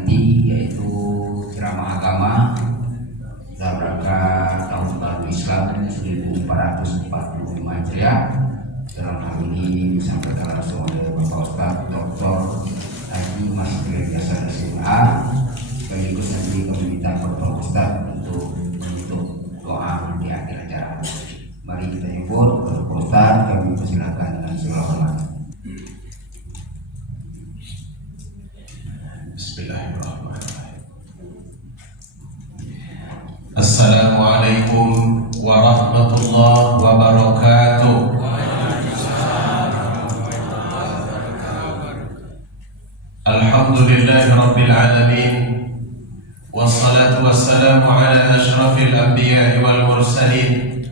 inti, yaitu ceramah agama dalam rangka Tahun Baru Islam 1445 Hijriah. Dalam hal ini disampaikan langsung oleh Bapak Ustadz Dr. Haji Mas Hasan SMA. Sekaligus nanti kami minta Bapak Ustadz untuk doa di akhir acara. Mari kita ikut Bapak Ustadz, kami persilakan dengan segala hormat. Bismillahirrahmanirrahim. Assalamualaikum warahmatullahi wabarakatuh. Alhamdulillahi rabbil alamin. Wassalatu wassalamu ala ashrafil anbiya'i wal mursalin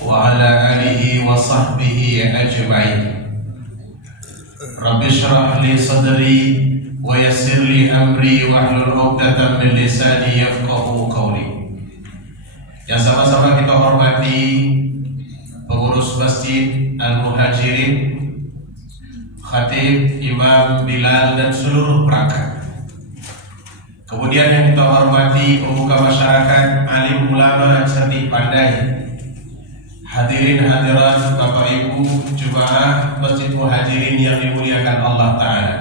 wa ala alihi wa sahbihi ajma'in. Rabbi shrah li sadri wa yassir li amri wahlul 'uqdatam min lisani yafqahu qawli. Yang sama-sama kita hormati pengurus Masjid Al-Muhajirin, Khatib, Imam Bilal dan seluruh perangkat. Kemudian yang kita hormati pemuka masyarakat, alim ulama, cerdik pandai, hadirin hadirat, Bapak Ibu jemaah Masjid Muhajirin yang dimuliakan Allah Ta'ala.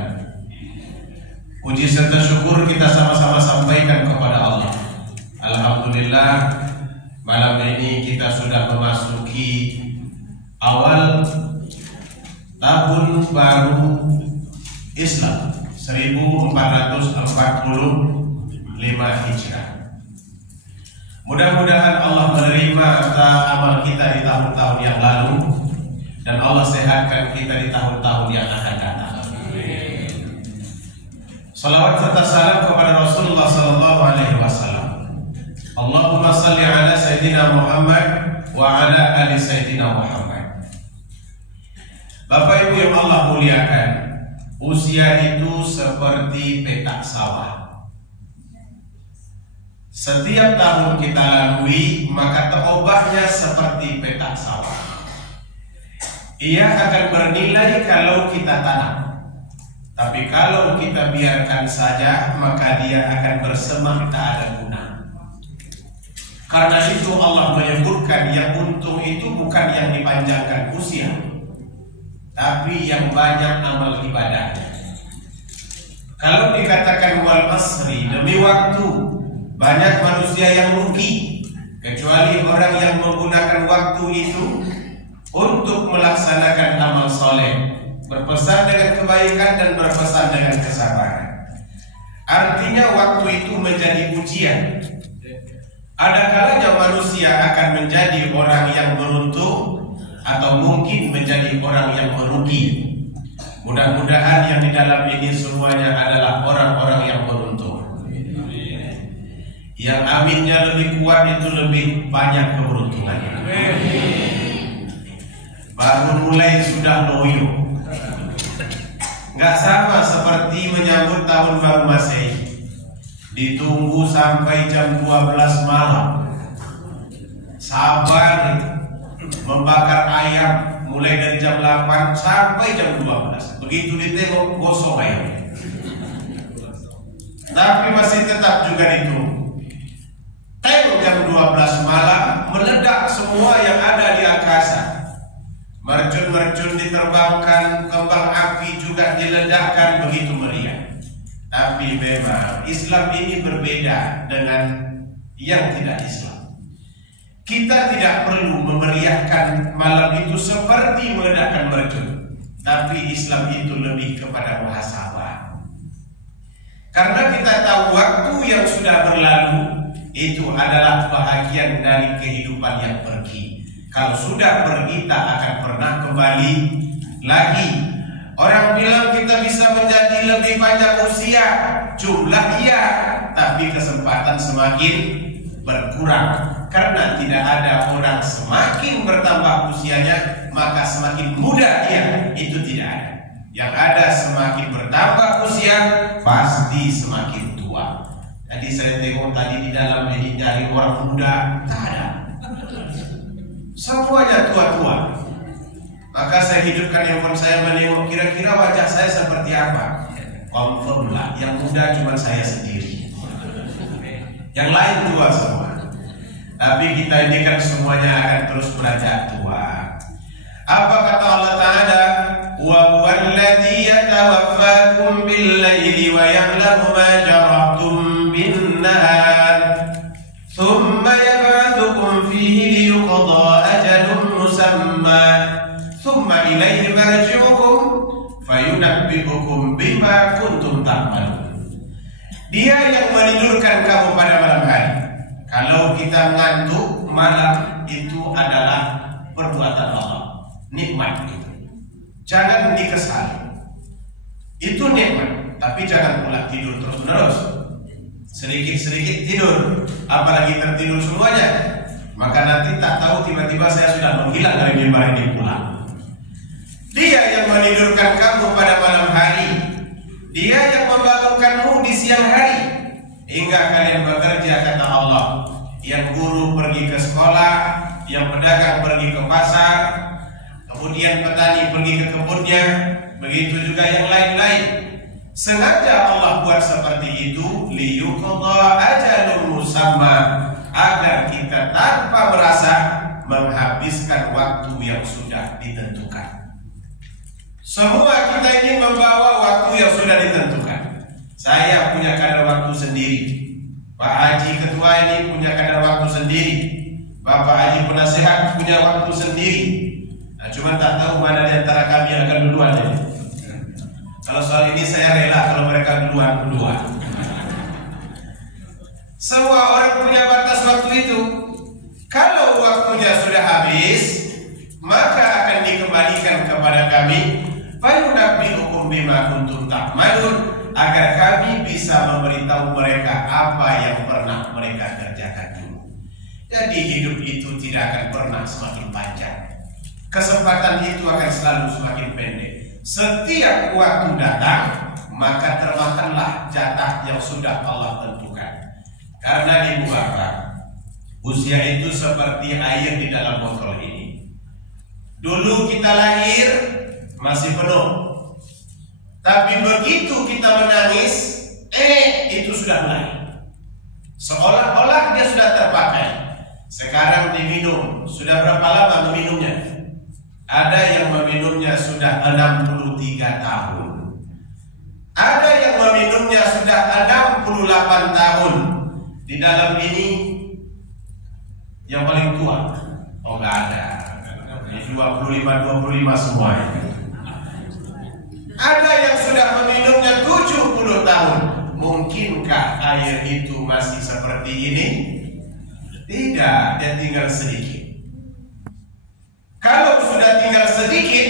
Puji serta syukur kita sama-sama sampaikan kepada Allah. Alhamdulillah, malam ini kita sudah memasuki awal tahun baru Islam 1445 Hijrah. Mudah-mudahan Allah menerima amal kita di tahun-tahun yang lalu dan Allah sehatkan kita di tahun-tahun yang akan datang. Salawat serta salam kepada Rasulullah sallallahu alaihi wasallam. Allahumma salli ala Sayyidina Muhammad wa ala ali Sayyidina Muhammad. Bapak Ibu yang Allah muliakan, usia itu seperti petak sawah. Setiap tahun kita lalui, maka terubahnya seperti petak sawah. Ia akan bernilai kalau kita tanam. Tapi kalau kita biarkan saja, maka dia akan bersemah tak ada guna. Karena itu Allah menyebutkan yang untung itu bukan yang dipanjangkan usia, tapi yang banyak amal ibadahnya. Kalau dikatakan wal asri, demi waktu, banyak manusia yang rugi, kecuali orang yang menggunakan waktu itu untuk melaksanakan amal soleh, berpesan dengan kebaikan dan berpesan dengan kesabaran. Artinya waktu itu menjadi ujian. Ada kalanya manusia akan menjadi orang yang beruntung atau mungkin menjadi orang yang merugi. Mudah-mudahan yang di dalam ini semuanya adalah orang-orang yang beruntung. Yang aminnya lebih kuat itu lebih banyak keberuntungannya. Baru mulai sudah loyo. Nggak sama seperti menyambut tahun baru Masehi. Ditunggu sampai jam 12 malam. Sabar membakar ayam mulai dari jam 8 sampai jam 12. Begitu ditengok gosong ayam. Tapi masih tetap juga ditunggu. Tengok jam 12 malam, meledak semua yang ada di angkasa. Mercun-mercun diterbangkan, kembang api juga diledakkan, begitu meriah. Tapi memang Islam ini berbeda dengan yang tidak Islam. Kita tidak perlu memeriahkan malam itu seperti meledakkan mercun, tapi Islam itu lebih kepada muhasabah. Karena kita tahu waktu yang sudah berlalu itu adalah bahagian dari kehidupan yang pergi. Kalau sudah pergi tak akan pernah kembali lagi. Orang bilang kita bisa menjadi lebih panjang usia, jumlah iya, tapi kesempatan semakin berkurang. Karena tidak ada orang semakin bertambah usianya maka semakin muda dia, itu tidak ada. Yang ada semakin bertambah usia pasti semakin tua. Jadi saya tengok tadi di dalam ini dari orang muda tak ada. Semuanya tua-tua. Maka saya hidupkan handphone saya menengok kira-kira wajah saya seperti apa. Confirm lah, yang muda cuma saya sendiri, yang lain tua semua. Tapi kita ini kan semuanya akan terus beranjak tua. Apa kata Allah Ta'ala? Wa huwallazi yatawaffakum bil-laili wa ya'lamu ma jarahtum bin-nahar thumma yab'athukum fihi liyuqda ajalun musamma thumma ilayhi marji'ukum fayunabbi'ukum bima kuntum ta'malun. Dia yang menidurkan kamu pada malam hari. Kalau kita ngantuk, malam itu adalah perbuatan Allah, nikmat itu. Jangan dikesali. Itu nikmat, tapi jangan pula tidur terus-menerus. Sedikit-sedikit tidur, apalagi tertidur semuanya. Maka nanti tak tahu tiba-tiba saya sudah menghilang dari mimbar ini pulang. Dia yang menidurkan kamu pada malam hari. Dia yang membangunkanmu di siang hari hingga kalian bekerja, kata Allah. Yang guru pergi ke sekolah, yang pedagang pergi ke pasar, kemudian petani pergi ke kebunnya, begitu juga yang lain-lain. Sengaja Allah buat seperti itu, liyuqda ajalun musamma, agar kita tanpa merasa menghabiskan waktu yang sudah ditentukan. Semua kita ini membawa waktu yang sudah ditentukan. Saya punya kadar waktu sendiri, Pak Haji Ketua ini punya kadar waktu sendiri, Bapak Haji Penasehat punya waktu sendiri. Nah, cuma tak tahu mana di antara kami yang akan duluan ya. Kalau soal ini saya rela kalau mereka duluan. Semua orang punya batas waktu itu. Kalau waktunya sudah habis, maka akan dikembalikan kepada kami. Fayunabbi'ukum bima kuntum ta'malun, agar kami bisa memberitahu mereka apa yang pernah mereka kerjakan dulu. Jadi hidup itu tidak akan pernah semakin panjang. Kesempatan itu akan selalu semakin pendek. Setiap waktu datang, maka termakanlah jatah yang sudah Allah tentukan. Karena Ibu Bapak, usia itu seperti air di dalam botol ini. Dulu kita lahir masih penuh, tapi begitu kita menangis, itu sudah mulai. Seolah-olah dia sudah terpakai. Sekarang diminum, sudah berapa lama meminumnya? Ada yang meminumnya sudah 63 tahun. Ada yang meminumnya sudah 68 tahun. Di dalam ini yang paling tua, oh nggak ada. Ini 25 semuanya. Ada yang sudah meminumnya 70 tahun. Mungkinkah air itu masih seperti ini? Tidak, dia tinggal sedikit. Kalau sudah tinggal sedikit,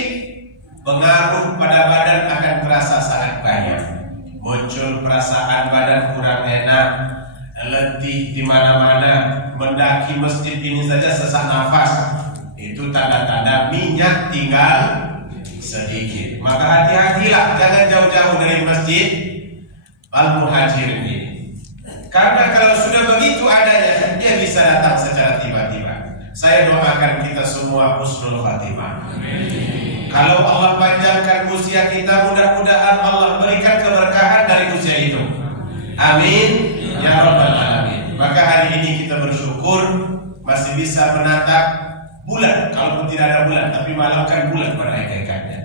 pengaruh pada badan akan terasa sangat banyak. Muncul perasaan badan kurang enak, letih di mana-mana, mendaki masjid ini saja sesak nafas. Itu tanda-tanda minyak tinggal sedikit. Maka hati-hatilah, jangan jauh-jauh dari masjid Al-Muhajirin ini. Karena kalau sudah begitu adanya, dia bisa datang secara tiba-tiba. Saya doakan kita semua husnul khatimah. Kalau Allah panjangkan usia kita, mudah-mudahan Allah berikan keberkahan dari usia itu. Amin ya rabbal alamin. Maka hari ini kita bersyukur masih bisa menatap bulan, kalaupun tidak ada bulan, tapi malam kan bulan pada hakikatnya.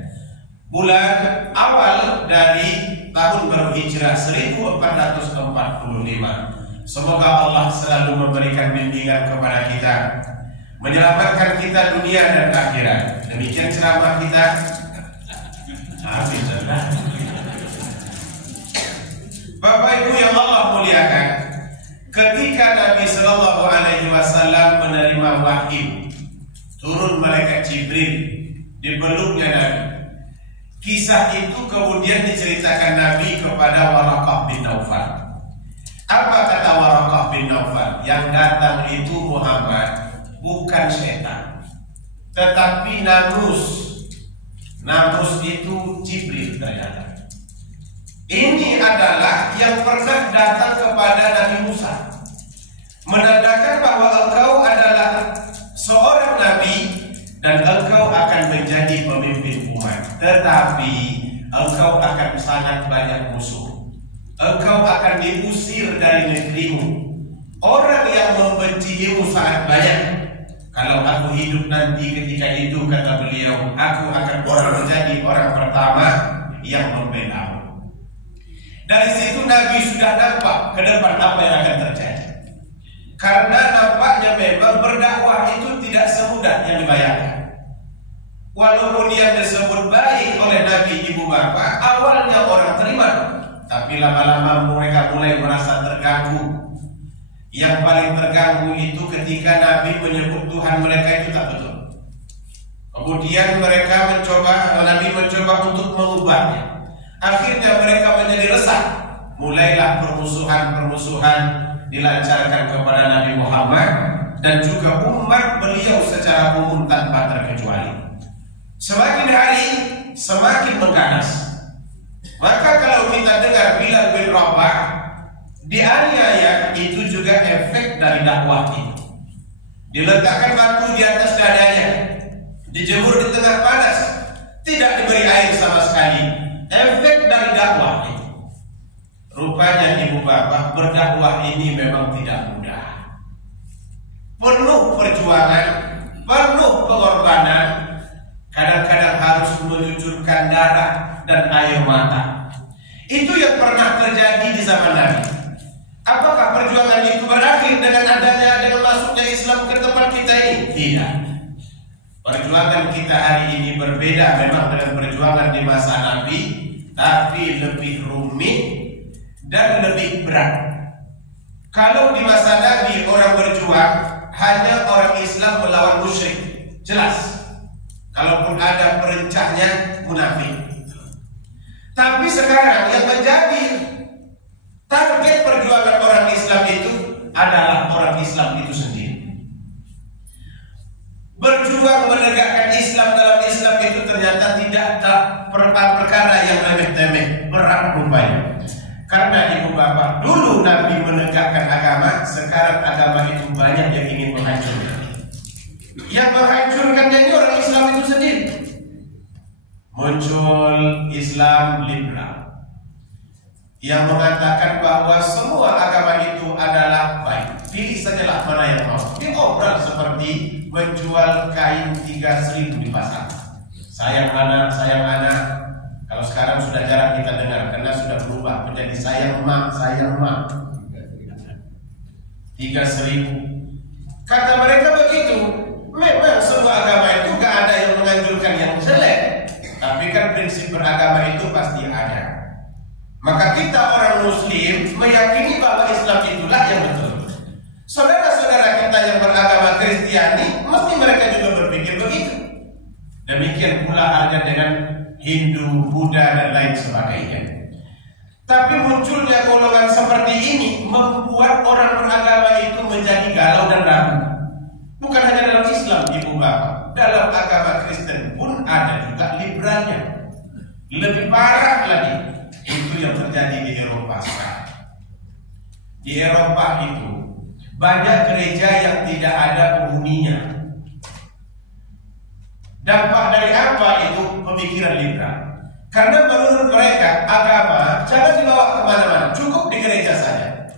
Bulan awal dari tahun baru Hijrah 1445. Semoga Allah selalu memberikan bimbingan kepada kita, menyelamatkan kita dunia dan akhirat. Demikian ceramah kita. Amin. Bapak Ibu yang Allah muliakan, ketika Nabi Shallallahu Alaihi Wasallam menerima wahyu, turun malaikat Jibril di peluknya Nabi. Kisah itu kemudian diceritakan Nabi kepada Waraqah bin Naufal. Apa kata Waraqah bin Naufal? Yang datang itu Muhammad, bukan setan, tetapi namus. Namus itu Jibril ternyata. Ini adalah yang pernah datang kepada Nabi Musa, menandakan bahwa engkau adalah seorang nabi dan engkau akan menjadi pemimpin umat. Tetapi engkau akan sangat banyak musuh. Engkau akan diusir dari negerimu. Orang yang membencimu sangat banyak. Kalau aku hidup nanti ketika itu, kata beliau, aku akan menjadi orang pertama yang membelamu. Dari situ Nabi sudah nampak ke depan apa yang akan terjadi. Karena nampaknya memang berdakwah itu tidak semudah yang dibayangkan. Walaupun yang disebut baik oleh Nabi ibu bapak, awalnya orang terima, tapi lama-lama mereka mulai merasa terganggu. Yang paling terganggu itu ketika Nabi menyebut Tuhan mereka itu tak betul. Kemudian Nabi mencoba untuk mengubahnya. Akhirnya mereka menjadi resah. Mulailah permusuhan dilancarkan kepada Nabi Muhammad dan juga umat beliau secara umum tanpa terkecuali. Semakin hari semakin mengganas. Maka kalau kita dengar Bilal bin Rabah dianiaya, itu juga efek dari dakwah itu. Diletakkan batu di atas dadanya, dijemur di tengah panas, tidak diberi air sama sekali. Efek dari dakwah itu. Rupanya ibu bapak, berdakwah ini memang tidak mudah. Penuh perjuangan, penuh pengorbanan. Kadang-kadang harus meluncurkan darah dan air mata. Itu yang pernah terjadi di zaman Nabi. Apakah perjuangan itu berakhir dengan masuknya Islam ke tempat kita ini? Tidak. Perjuangan kita hari ini berbeda memang dengan perjuangan di masa Nabi, tapi lebih rumit dan lebih berat. Kalau di masa Nabi orang berjuang hanya orang Islam melawan musyrik, jelas. Kalaupun ada perencahnya munafik. Tapi sekarang yang menjadi target perjuangan orang Islam itu adalah orang Islam itu sendiri. Berjuang menegakkan Islam dalam Islam itu ternyata tidak perkara yang remeh-temeh, berat rupanya. Karena ibu bapak, dulu Nabi menegakkan agama, sekarang agama itu banyak yang ingin menghancurkan. Yang menghancurkannya ini orang Islam itu sendiri. Muncul Islam liberal yang mengatakan bahwa semua agama itu adalah baik. Pilih sajalah mana yang mau. Diobral seperti menjual kain 3.000 di pasar. Sayang anak. Kalau sekarang sudah jarang kita dengar karena sudah berubah menjadi sayang mak. 3.000. Kata mereka begitu. Memang semua agama itu gak ada yang menganjurkan yang jelek, tapi kan prinsip beragama itu pasti ada. Maka kita orang Muslim meyakini bahwa Islam itulah yang betul. Saudara-saudara kita yang beragama Kristiani, mesti mereka juga berpikir begitu. Demikian pula halnya dengan Hindu, Buddha dan lain sebagainya. Tapi munculnya golongan seperti ini membuat orang beragama itu menjadi galau dan ragu. Bukan hanya dalam Islam, ibu bapak, dalam agama Kristen pun ada juga liberalnya. Lebih parah lagi, itu yang terjadi di Eropa sekarang. Di Eropa itu banyak gereja yang tidak ada penghuninya. Dampak dari apa itu? Pemikiran liberal. Karena menurut mereka agama jangan dibawa kemana-mana, cukup di gereja saja.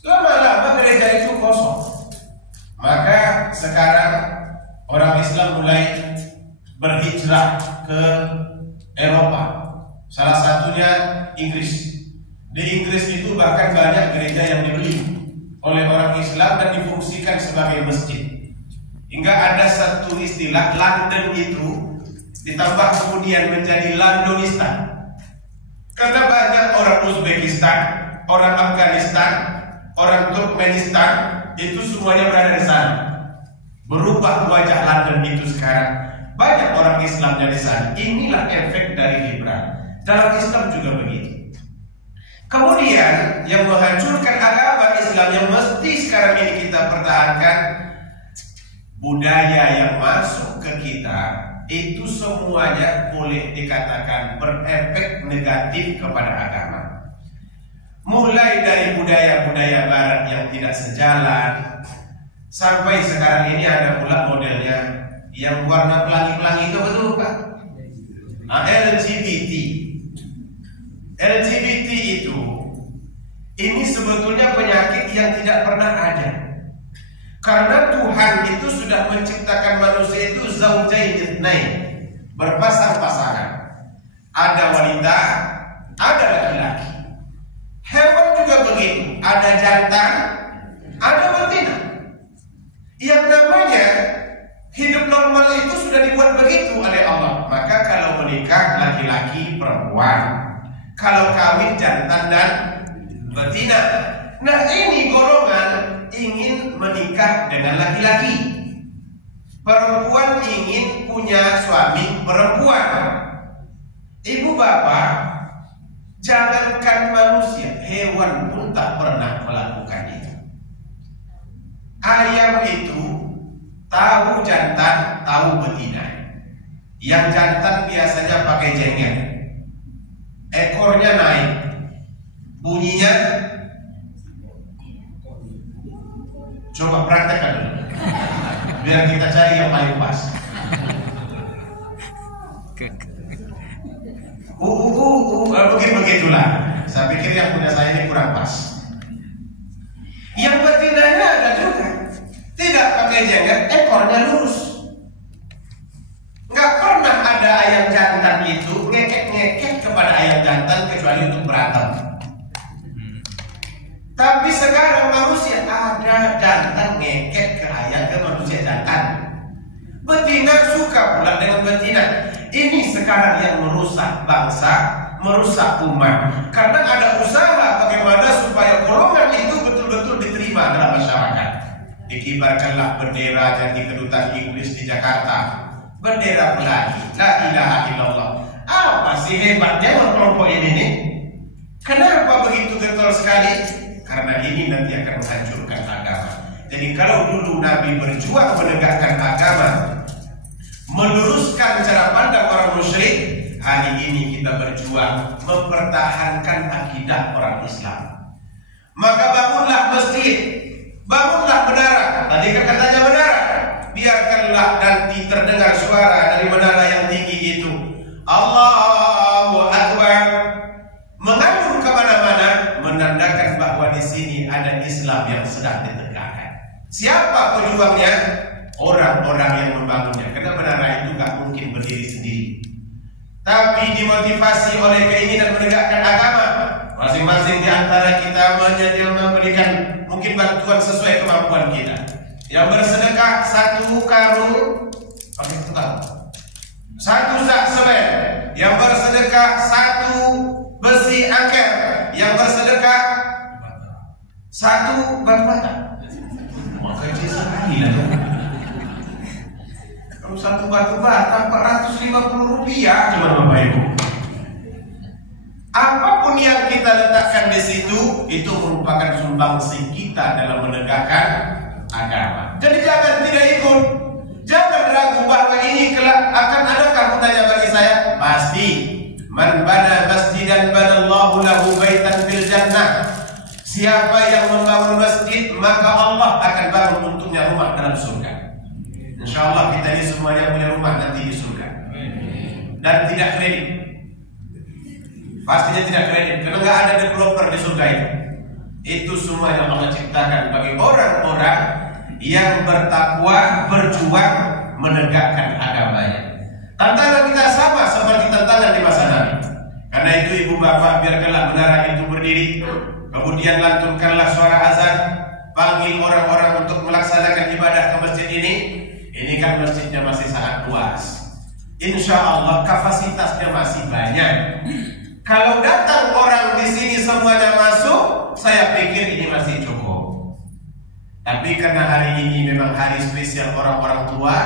Lama-lama gereja itu kosong. Maka sekarang orang Islam mulai berhijrah ke Eropa. Salah satunya Inggris. Di Inggris itu bahkan banyak gereja yang dibeli oleh orang Islam dan difungsikan sebagai masjid. Hingga ada satu istilah London itu ditambah kemudian menjadi Londonistan. Karena banyak orang Uzbekistan, orang Afghanistan, orang Turkmenistan itu semuanya berada di sana. Berubah wajah London itu sekarang. Banyak orang Islamnya di sana. Inilah efek dari liberal. Dalam Islam juga begitu. Kemudian yang menghancurkan agama Islam yang mesti sekarang ini kita pertahankan, budaya yang masuk ke kita itu semuanya boleh dikatakan berefek negatif kepada agama. Mulai dari budaya-budaya barat yang tidak sejalan, sampai sekarang ini ada pula modelnya yang warna pelangi-pelangi itu, betul Pak? LGBT. LGBT itu, ini sebetulnya penyakit yang tidak pernah ada. Karena Tuhan itu sudah menciptakan manusia itu zaujain itsnain, berpasang-pasangan. Ada wanita, ada laki-laki. Hewan juga begitu, ada jantan, ada betina. Yang namanya hidup normal itu sudah dibuat begitu oleh Allah. Maka kalau menikah laki-laki perempuan, kalau kawin jantan dan betina. Nah, ini golongan ingin menikah dengan laki-laki. Perempuan ingin punya suami perempuan. Ibu bapak, jangankan manusia, hewan pun tak pernah melakukan itu. Ayam itu tahu jantan, tahu betina. Yang jantan biasanya pakai jenggot, ekornya naik, bunyinya. Coba praktekkan dulu, biar kita cari yang paling pas. Begitulah. Saya pikir yang punya saya ini kurang pas. Yang betinanya ada juga, tidak pakai jenggot, ekornya lurus. Nggak pernah ada ayam jantan itu ngekek-ngekek kepada ayam jantan kecuali untuk berantem. Tapi sekarang manusia ada jantan ngekek ke ayam, ke manusia jantan. Betina suka pula dengan betina. Ini sekarang yang merusak bangsa, merusak umat. Karena ada usaha bagaimana supaya golongan itu betul-betul diterima dalam masyarakat. Dikibarkanlah bendera Jati Kedutaan Inggris di Jakarta, bendera Melayu, la ilaha illallah. Apa sih hebatnya kelompok ini nih? Kenapa begitu getol sekali? Karena ini nanti akan menghancurkan agama. Jadi kalau dulu Nabi berjuang menegakkan agama, meluruskan cara pandang orang musyrik, hari ini kita berjuang mempertahankan akidah orang Islam. Maka bangunlah masjid, bangunlah menara. Tadi katanya menara, biarkanlah nanti terdengar suara dari menara yang tinggi itu, Allahu Akbar, mengandung kemana-mana, menandakan bahwa di sini ada Islam yang sedang ditegakkan. Siapa pejuangnya? Orang-orang yang membangunnya. Karena menara itu gak mungkin berdiri sendiri, tapi dimotivasi oleh keinginan menegakkan agama. Masing-masing di antara kita memberikan mungkin bantuan sesuai kemampuan kita. Yang bersedekah 1 karung, pakai 1 karung, 1 sak semen. Yang bersedekah 1 besi angker. Yang bersedekah 1 batu bata. Maka kecil sekali lah. Kalau 1 batu bata 450 rupiah cuma Bapak Ibu. Apapun yang kita letakkan di situ, itu merupakan sumbangsi kita dalam menegakkan agama. Jadi jangan tidak ikut, jangan ragu bahwa ini kelak akan ada. Kamu tanya bagi saya, pasti. Man bana masjidan banallahu lahu baitan fil jannah. Siapa yang membangun masjid, maka Allah akan bangun untuknya rumah dalam surga. InsyaAllah kita ini semuanya punya rumah nanti di surga. Dan tidak kredit. Pastinya tidak kredit, karena nggak ada developer di surga itu. Itu semua yang Allah ciptakan bagi orang-orang yang bertakwa, berjuang menegakkan agamanya. Tantangan kita sama seperti tantangan di masa Nabi. Karena itu ibu bapak, biarkanlah menara itu berdiri, kemudian lantunkanlah suara azan, panggil orang-orang untuk melaksanakan ibadah ke masjid ini. Ini kan masjidnya masih sangat luas. Insya Allah kapasitasnya masih banyak. Kalau datang orang di sini semuanya masuk, saya pikir ini masih cukup. Tapi karena hari ini memang hari spesial orang-orang tua,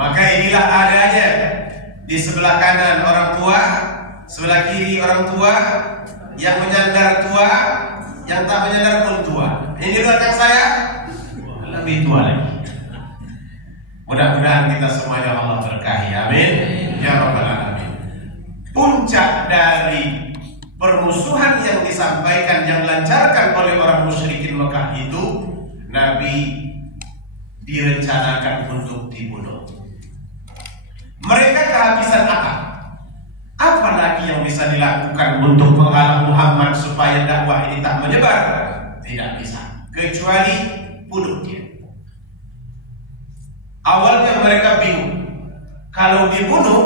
maka inilah adanya. Di sebelah kanan orang tua, sebelah kiri orang tua, yang menyandar tua, yang tak menyandar pun tua. Ini belakang saya lebih tua lagi. Mudah-mudahan kita semuanya Allah berkahi, amin ya rabbal alamin. Puncak dari permusuhan yang disampaikan, yang dilancarkan oleh orang musyrikin Mekah itu, Nabi direncanakan untuk dibunuh. Mereka kehabisan akal. Apa lagi yang bisa dilakukan untuk menghalang Muhammad supaya dakwah ini tak menyebar? Tidak bisa, kecuali bunuh dia. Awalnya mereka bingung, kalau dibunuh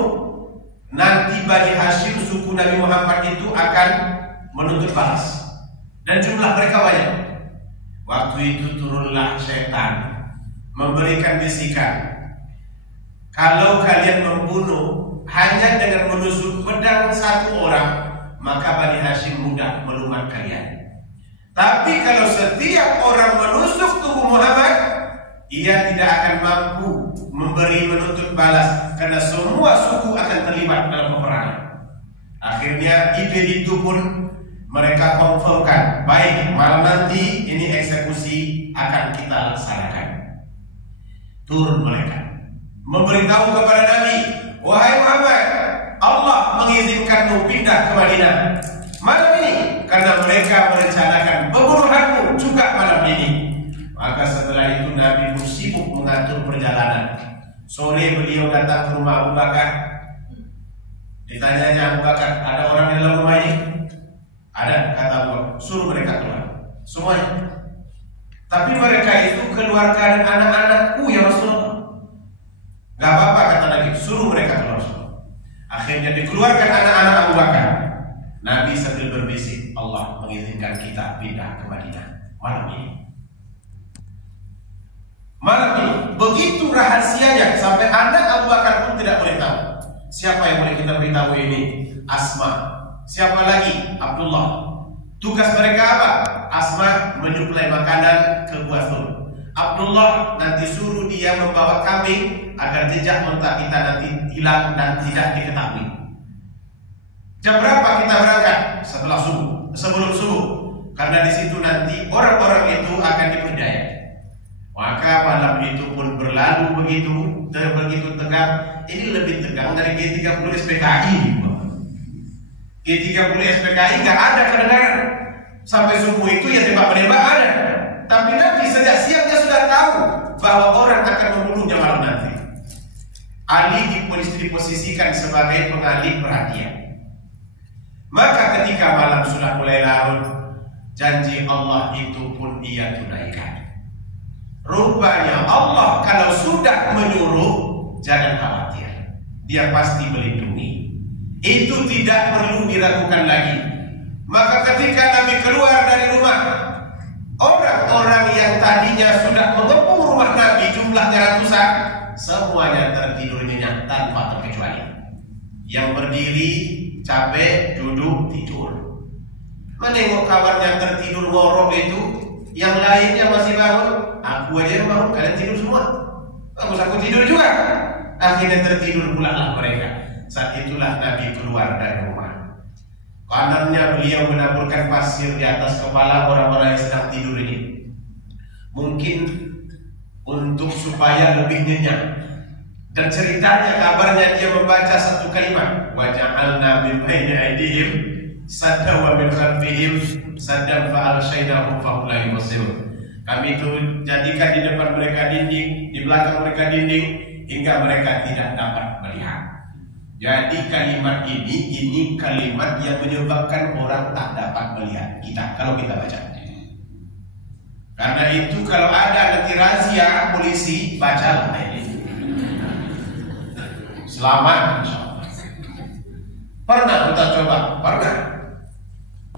nanti Bani Hashim suku Nabi Muhammad itu akan menuntut balas, dan jumlah mereka banyak. Waktu itu turunlah syaitan memberikan bisikan, kalau kalian membunuh hanya dengan menusuk pedang satu orang, maka Bani Hashim mudah melumat kalian. Tapi kalau setiap orang menusuk tubuh Muhammad, ia tidak akan mampu menuntut balas, karena semua suku akan terlibat dalam peperangan. Akhirnya ide itu pun mereka konfirmkan, baik, malam nanti ini eksekusi akan kita laksanakan. Turun mereka memberitahu kepada Nabi, wahai Muhammad, Allah mengizinkanmu pindah ke Madinah malam ini karena mereka merencanakan pembunuhanmu juga malam ini. Maka setelah itu Nabi pun sibuk mengatur perjalanan. Sore beliau datang ke rumah Abu Bakar. Ditanyanya Abu Bakar, ada orang di dalam rumah ini? Ada, kata Abu Bakar. Suruh mereka keluar semuanya. Tapi mereka itu keluarga dan anak-anakku ya Rasulullah. Gak apa-apa, kata Nabi, suruh mereka keluar semua. Akhirnya dikeluarkan anak-anak Abu Bakar. Nabi sambil berbisik, Allah mengizinkan kita pindah ke Madinah malam ini. Malam ini, begitu rahasianya sampai anak Abu Bakar pun tidak boleh tahu. Siapa yang boleh kita beritahu ini? Asma. Siapa lagi? Abdullah. Tugas mereka apa? Asma menyuplai makanan ke Buathur. Abdullah nanti suruh dia membawa kambing agar jejak kontak kita nanti hilang dan tidak diketahui. Jam berapa kita berangkat? Setelah subuh, sebelum subuh, karena di situ nanti orang-orang itu akan diperdaya. Maka malam itu pun berlalu begitu tegang. Ini lebih tegang dari G30 SPKI. G30 SPKI nggak ada kedengaran. Sampai subuh itu ya tembak-menembak ada. Tapi Nabi sejak siangnya sudah tahu bahwa orang akan membunuhnya malam nanti. Ali diposisikan sebagai pengalih perhatian. Maka ketika malam sudah mulai larut, janji Allah itu pun ia tunaikan. Rupanya Allah kalau sudah menyuruh, jangan khawatir, dia pasti melindungi. Itu tidak perlu diragukan lagi. Maka ketika Nabi keluar dari rumah, orang-orang yang tadinya sudah mengepung rumah Nabi jumlahnya ratusan, semuanya tertidur nyenyak tanpa terkecuali. Yang berdiri capek, duduk, tidur. Menengok kawannya tertidur ngorok itu, yang lainnya masih bangun. Aku aja yang bangun, kalian tidur semua. Bagus, aku tidur juga. Akhirnya tertidur pula lah mereka. Saat itulah Nabi keluar dari rumah. Kanannya beliau menaburkan pasir di atas kepala orang-orang yang sedang tidur ini. Mungkin untuk supaya lebih nyenyak. Dan ceritanya, kabarnya dia membaca satu kalimat, wa ja'alna min baini aydihim saddan wa min khalfihim saddan fa alshaynahum fa hum la yubsirun. Kami itu jadikan di depan mereka dinding, di belakang mereka dinding, hingga mereka tidak dapat melihat. Jadi kalimat ini kalimat yang menyebabkan orang tak dapat melihat kita kalau kita baca. Karena itu kalau ada nanti razia polisi, bacalah ini. Selamat, insyaallah. Pernah kita coba? Pernah.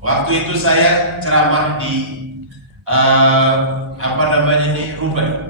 Waktu itu saya ceramah di Ruben.